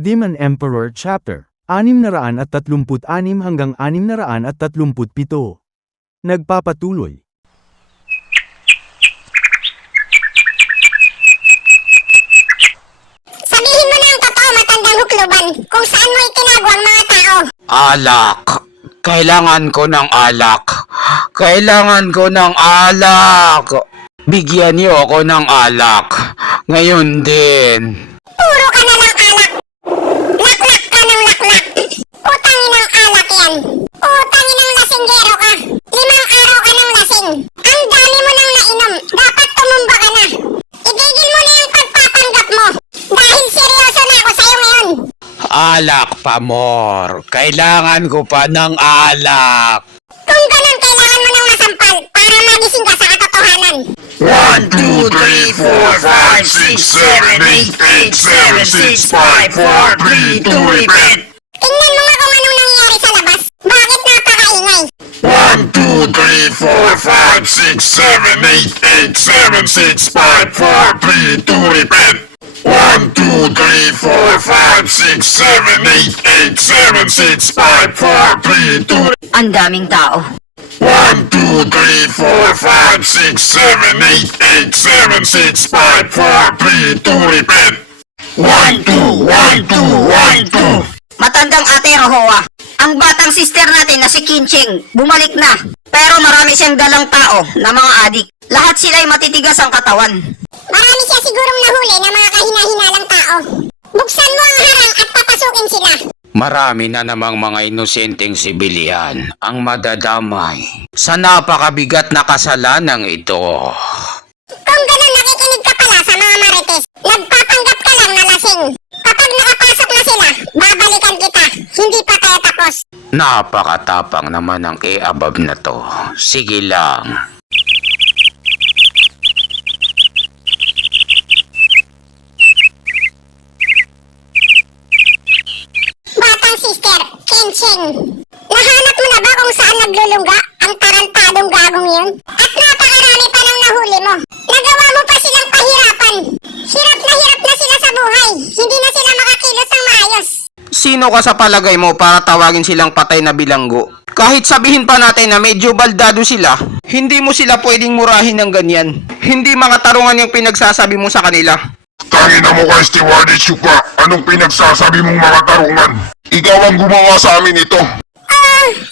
Demon Emperor Chapter 636 hanggang 637. Nagpapatuloy. Sabihin mo na ang totoo, matandang hukluban, kung saan mo itinago ang mga tao. Alak. Kailangan ko ng alak. Kailangan ko ng alak. Bigyan niyo ako ng alak. Ngayon din. Puro ka na lang alak. Laklak ka ng laklak. Utangin ng alak yan. Utangin ng lasinggero ka. 5 araw ka ng lasing. Ang dami mo nang nainom. Dapat tumumba ka na. Itigil mo na yung pagpapanggap mo. Dahil seryoso na ako sa'yo ngayon. Alak pa more. Kailangan ko pa ng alak. Kung ganun, kailangan mo ng masampal para magising ka sa katotohanan. 1, 2, 3, 4, 5, 6, 7, 8, 8, 7, 6, 5, 4, 3, 2, repent. Tingnan mo nga kung anong nangyayari sa labas. Bakit napakaingay? 1, 2, 3, 4, 5, 6, 7, 8, 8, 7, 6, 5, 4, 3, 2, repent. 1, 2, 3, 4, 5, 6, 7, 8, 8, 7, 6, 5, 4, 3, 2, Ang daming tao. 1, 2, 3, 4, 5, 6, 7, 8, 8, 7, 6, 5, 4, 3, 2, repent. 1, 2, 1, 2, 1, 2. Matandang ate Rohoa. Ang batang sister natin na si Kinching, bumalik na. Pero marami siyang dalang tao na mga adik. Lahat sila'y matitigas ang katawan. Marami siya sigurong nahuli ng mga kahina-hinalang tao. Buksan mo ang harang at papasukin sila. Marami na namang mga inosenteng sibilyan ang madadamay sa napakabigat na kasalanang ito. Kung ganun, nakikinig ka pala sa mga marites. Nagpapanggap ka lang na lasing. Kapag nakapasok na sila, babalikan kita. Hindi pa tayo tapos. Napakatapang naman ang e-abab na to. Sige lang. Batang sister, Kenching. Nahanap mo na ba kung saan naglulungga ang tarantadong gagong yun? At napakarami pa ng nahuli mo. Nagawa mo pa silang pahirapan. Hirap na sila sa buhay. Hindi na sila makakilos ng maayos. Sino ka sa palagay mo para tawagin silang patay na bilanggo? Kahit sabihin pa natin na medyo baldado sila, hindi mo sila pwedeng murahin ng ganyan. Hindi mga tarungan yung pinagsasabi mo sa kanila. Tangina mo ka, Stewardess Yuka. Anong pinagsasabi mong mga tarungan? Ikaw ang gumawa sa amin ito.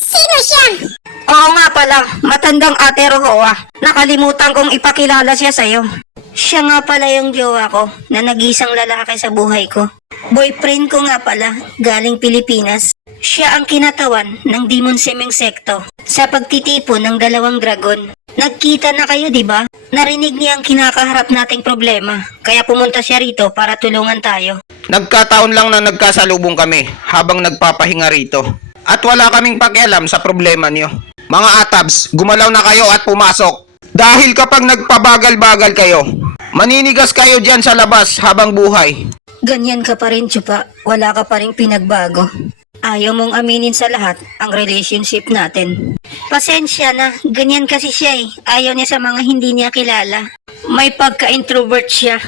Sino siya? Oo nga pala, matandang ate Rohoa. Nakalimutan kong ipakilala siya sa'yo. Siya nga pala yung jowa ko na nag-isang lalaki sa buhay ko. Boyfriend ko nga pala, galing Pilipinas. Siya ang kinatawan ng Demon Semengsekto sa pagtitipon ng 2 dragon. Nagkita na kayo, di ba? Narinig niya ang kinakaharap nating problema, kaya pumunta siya rito para tulungan tayo. Nagkataon lang na nagkasalubong kami habang nagpapahinga rito. At wala kaming pakialam sa problema niyo. Mga atabs, gumalaw na kayo at pumasok. Dahil kapag nagpabagal-bagal kayo, maninigas kayo dyan sa labas habang buhay. Ganyan ka pa rin, Chupa. Wala ka pa rin pinagbago. Ayaw mong aminin sa lahat ang relationship natin. Pasensya na, ganyan kasi siya eh. Ayaw niya sa mga hindi niya kilala. May pagka-introvert siya.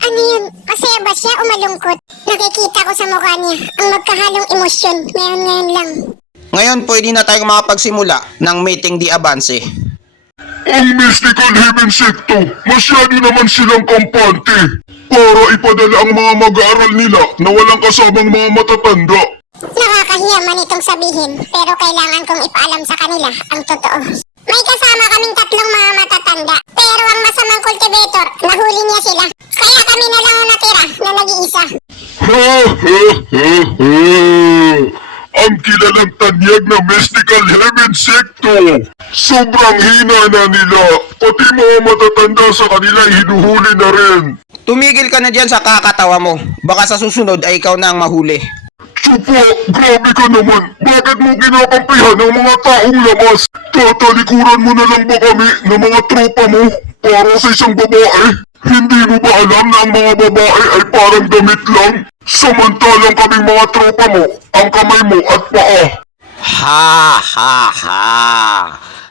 Ano yun? Masaya ba siya o malungkot? Nakikita ko sa mukha niya ang magkahalong emosyon. Ngayon lang. Ngayon pwede na tayong makapagsimula ng meeting di avance. Ang mystical heaven secto, masyado naman silang kampante. Para ipadala ang mga mag-aaral nila na walang kasamang mga matatanda. Nakakahiya man itong sabihin, pero kailangan kong ipaalam sa kanila ang totoo. May kasama kaming 3 mga matatanda, pero ang masamang cultivator, nahuli niya sila. Kaya kami na lang ang natira na nag-iisa. Ha ha ha ha! Ang kilalang tanyag na mystical heaven secto. Sobrang hina na nila, pati mga matatanda sa kanila hinuhuli na rin. Tumigil ka na dyan sa kakatawa mo. Baka sa susunod ay ikaw na ang mahuli. Chupa, grabe ka naman. Bakit mo kinakampihan ang mga taong labas? Tatalikuran mo na lang ba kami ng mga tropa mo para sa isang babae? Hindi mo ba alam na ang mga babae ay parang damit lang? Samantalang kaming mga tropa mo, ang kamay mo at paa. Ha ha ha.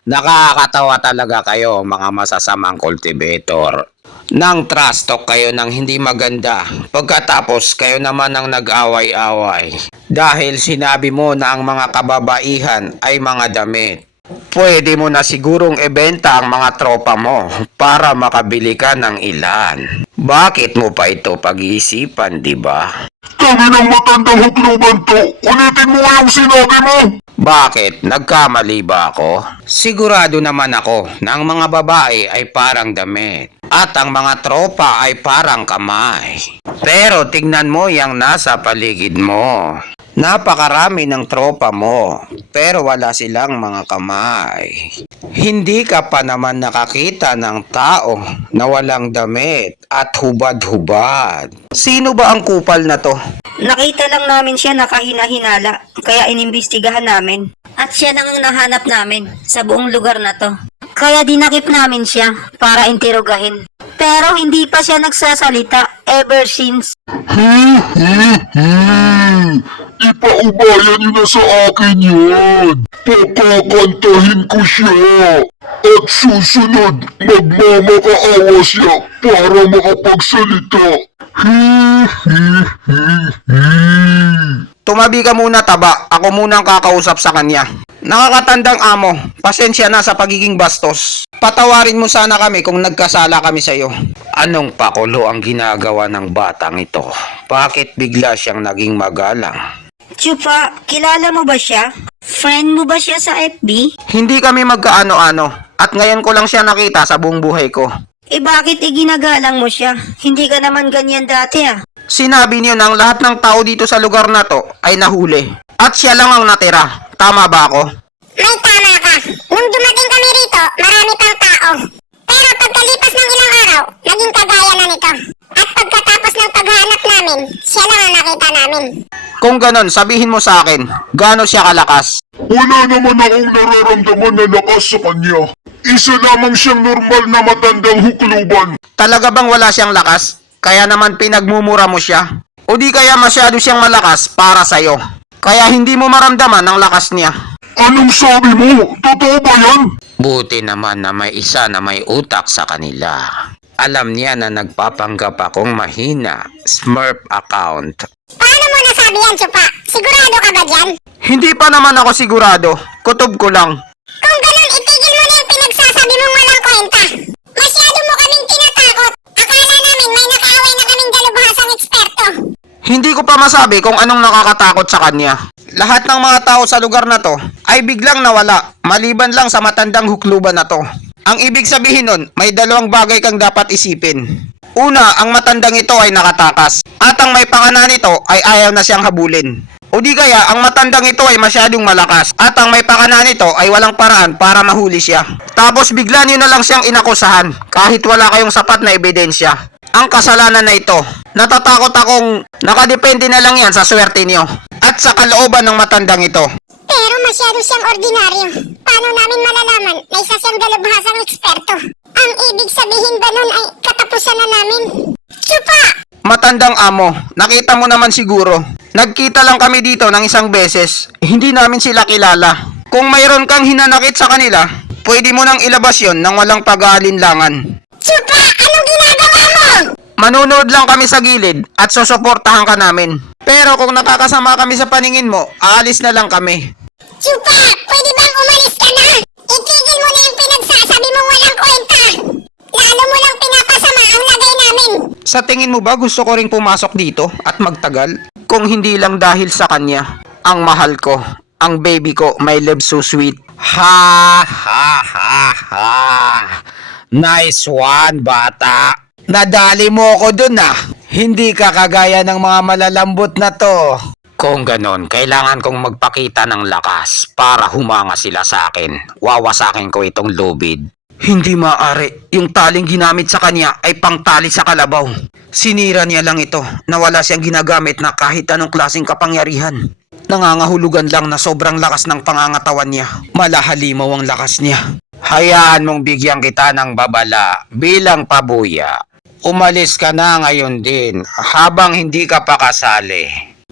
Nakakatawa talaga kayo mga masasamang cultivator. Nang trash talk kayo ng hindi maganda. Pagkatapos kayo naman ang nag-away-away. Dahil sinabi mo na ang mga kababaihan ay mga damit. Pwede mo na sigurong ibenta ang mga tropa mo para makabili ka ng ilan. Bakit mo pa ito pag-iisipan, di ba? Kami ng matandang hukluban to. Ulitin mo nga yung sinabi mo. Bakit? Nagkamali ba ako? Sigurado naman ako na ang mga babae ay parang damit at ang mga tropa ay parang kamay. Pero tignan mo yung nasa paligid mo. Napakarami ng tropa mo, pero wala silang mga kamay. Hindi ka pa naman nakakita ng tao na walang damit at hubad-hubad. Sino ba ang kupal na to? Nakita lang namin siya nakahina-hinala, kaya inimbestigahan namin. At siya lang ang nahanap namin sa buong lugar na to. Kaya dinakip namin siya para interogahin. Pero hindi pa siya nagsasalita ever since. Ipaubayan niyo na sa akin yun. Pakakantahin ko siya. At susunod, magmamakaawa siya para makapagsalita. Tumabi ka muna, Taba. Ako muna ang kakausap sa kanya. Nakakatandang amo, pasensya na sa pagiging bastos. Patawarin mo sana kami kung nagkasala kami sa iyo. Anong pakulo ang ginagawa ng batang ito? Bakit bigla siyang naging magalang? Chupa, kilala mo ba siya? Friend mo ba siya sa FB? Hindi kami magkaano-ano at ngayon ko lang siya nakita sa buong buhay ko. Eh bakit iginagalang mo siya? Hindi ka naman ganyan dati ah. Sinabi niyo na ang lahat ng tao dito sa lugar na to ay nahuli. At siya lang ang natira. Tama ba ako? May tama ka. Nung dumating kami rito, marami pang tao. Pero pagkalipas ng ilang araw, naging kagaya na nito. At pagkatapos ng paghahanap namin, siya lang ang nakita namin. Kung ganon, sabihin mo sa akin, gaano siya kalakas? Wala naman akong nararamdaman na lakas sa kanya. Isa lamang siyang normal na matandang hukluban. Talaga bang wala siyang lakas? Kaya naman pinagmumura mo siya? O di kaya masyado siyang malakas para sa'yo? Kaya hindi mo maramdaman ang lakas niya? Anong sabi mo? Totoo ba yan? Buti naman na may isa na may utak sa kanila. Alam niya na nagpapanggap akong mahina. Smurf account. Paano mo nasabi yan, Chupa? Sigurado ka ba dyan? Hindi pa naman ako sigurado. Kutob ko lang. Kung ganun, itigil mo na yung pinagsasabi mong walang kwenta. Masyado mo kaming tinatakot. Akala namin may nakaaway na kaming dalubhasang eksperto. Hindi ko pa masabi kung anong nakakatakot sa kanya. Lahat ng mga tao sa lugar na to ay biglang nawala, maliban lang sa matandang hukluban na to. Ang ibig sabihin nun, may dalawang bagay kang dapat isipin. Una, ang matandang ito ay nakatakas. At ang may pakana nito ay ayaw na siyang habulin. O di kaya, ang matandang ito ay masyadong malakas. At ang may pakana nito ay walang paraan para mahuli siya. Tapos bigla niyo na lang siyang inakusahan kahit wala kayong sapat na ebidensya. Ang kasalanan na ito, natatakot akong nakadepende na lang yan sa swerte niyo. At sa kalooban ng matandang ito. Pero masyado siyang ordinaryo. Paano namin malalaman na isa siyang dalubhasang eksperto? Ang ibig sabihin ba nun ay katapusan na namin? Chupa! Matandang amo, nakita mo naman siguro. Nagkita lang kami dito ng isang beses. Hindi namin sila kilala. Kung mayroon kang hinanakit sa kanila, pwede mo nang ilabas yon nang walang pag-aalinlangan. Chupa! Anong ginagawa mo? Manunood lang kami sa gilid at susuportahan ka namin. Pero kung nakakasama kami sa paningin mo, aalis na lang kami. Chupa! Pwede bang umalis ka na? Itigil mo na yung pinagsasabi mong walang kwenta. Lalo mo lang pinapasama ang lagay namin. Sa tingin mo ba gusto ko ring pumasok dito at magtagal? Kung hindi lang dahil sa kanya, ang mahal ko, ang baby ko, my love so sweet. Ha ha ha ha. Nice one, bata. Nadali mo ako dun ah. Hindi ka kagaya ng mga malalambot na to. Kung ganon, kailangan kong magpakita ng lakas para humanga sila sa akin. Wawasakin ko itong lubid. Hindi maaari. Yung taling ginamit sa kanya ay pangtali sa kalabaw. Sinira niya lang ito na wala siyang ginagamit na kahit anong klaseng kapangyarihan. Nangangahulugan lang na sobrang lakas ng pangangatawan niya. Malahalimaw ang lakas niya. Hayaan mong bigyan kita ng babala bilang pabuya. Umalis ka na ngayon din habang hindi ka pa kasali.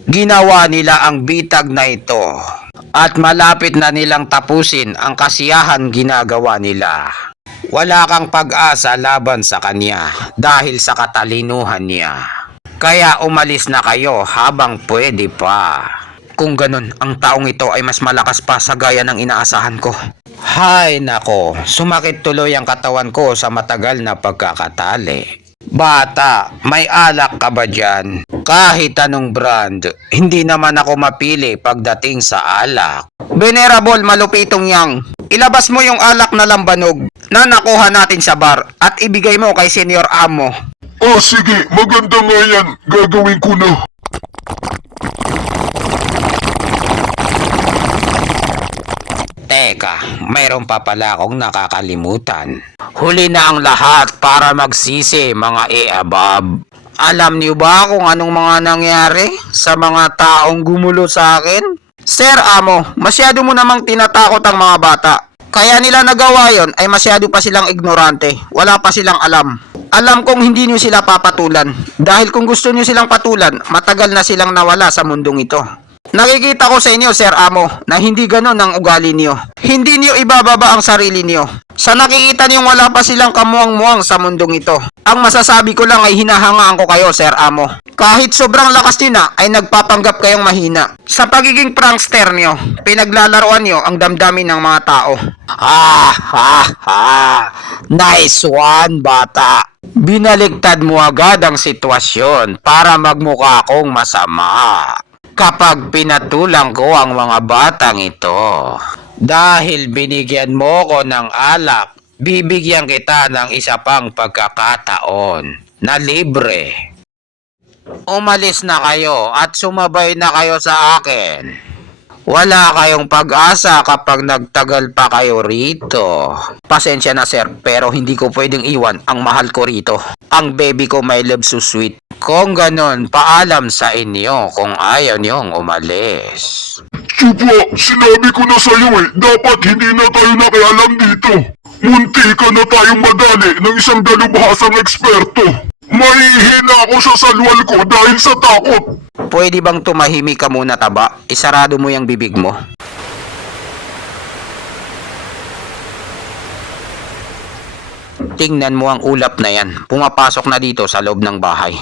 Ginawa nila ang bitag na ito at malapit na nilang tapusin ang kasiyahan ginagawa nila. Wala kang pag-asa laban sa kanya dahil sa katalinuhan niya. Kaya umalis na kayo habang pwede pa. Kung ganun, ang taong ito ay mas malakas pa sa gaya ng inaasahan ko. Hay nako, sumakit tuloy ang katawan ko sa matagal na pagkakatali. Bata, may alak ka ba dyan? Kahit anong brand, hindi naman ako mapili pagdating sa alak. Venerable malupitong yang, ilabas mo yung alak na lambanog na nakuha natin sa bar at ibigay mo kay Senior Amo. Oh sige, maganda nga yan. Gagawin ko na. Teka, mayroon pa pala akong nakakalimutan. Huli na ang lahat para magsisi mga e-abab. Alam niyo ba kung anong mga nangyari sa mga taong gumulo sa akin? Sir Amo, masyado mo namang tinatakot ang mga bata. Kaya nila nagawa yon ay masyado pa silang ignorante. Wala pa silang alam. Alam kong hindi niyo sila papatulan. Dahil kung gusto niyo silang patulan, matagal na silang nawala sa mundong ito. Nakikita ko sa inyo, Sir Amo, na hindi ganon ang ugali niyo. Hindi niyo ibababa ang sarili niyo. Sa nakikita niyong wala pa silang kamuang-muang sa mundong ito. Ang masasabi ko lang ay hinahangaan ko kayo, Sir Amo. Kahit sobrang lakas niyo na, ay nagpapanggap kayong mahina. Sa pagiging prankster niyo, pinaglalaroan niyo ang damdamin ng mga tao. Nice one, bata. Binaliktad mo agad ang sitwasyon para magmukha akong masama. Kapag pinatulang ko ang mga batang ito, dahil binigyan mo ko ng alak, bibigyan kita ng isa pang pagkakataon na libre. Umalis na kayo at sumabay na kayo sa akin. Wala kayong pag-asa kapag nagtagal pa kayo rito. Pasensya na sir, pero hindi ko pwedeng iwan ang mahal ko rito. Ang baby ko may love so sweet. Kung ganon, paalam sa inyo kung ayaw niyong umalis. Chupa, sinabi ko na sa'yo dapat hindi na tayo nakialam dito. Munti ka na tayong madali ng isang dalubhasang eksperto. Mahihina ako sa salwal ko dahil sa takot. Pwede bang tumahimik ka muna, taba? Isarado mo yung bibig mo. Tingnan mo ang ulap na yan. Pumapasok na dito sa loob ng bahay.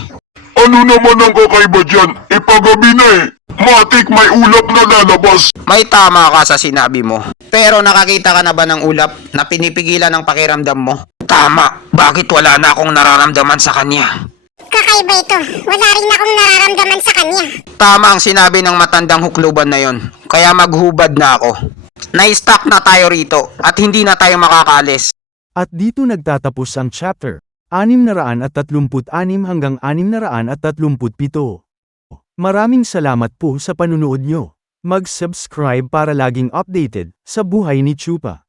Ano naman ang kakaiba dyan? Ipagabi na Matik may ulap na lalabas. May tama ka sa sinabi mo. Pero nakakita ka na ba ng ulap na pinipigilan ng pakiramdam mo? Tama. Bakit wala na akong nararamdaman sa kanya? Kakaiba ito. Wala rin akong nararamdaman sa kanya. Tama ang sinabi ng matandang hukluban na yon. Kaya maghubad na ako. Na-stuck na tayo rito at hindi na tayo makakalis. At dito nagtatapos ang chapter 636 hanggang 637. Maraming salamat po sa panunood nyo. Mag-subscribe para laging updated sa buhay ni Chupa.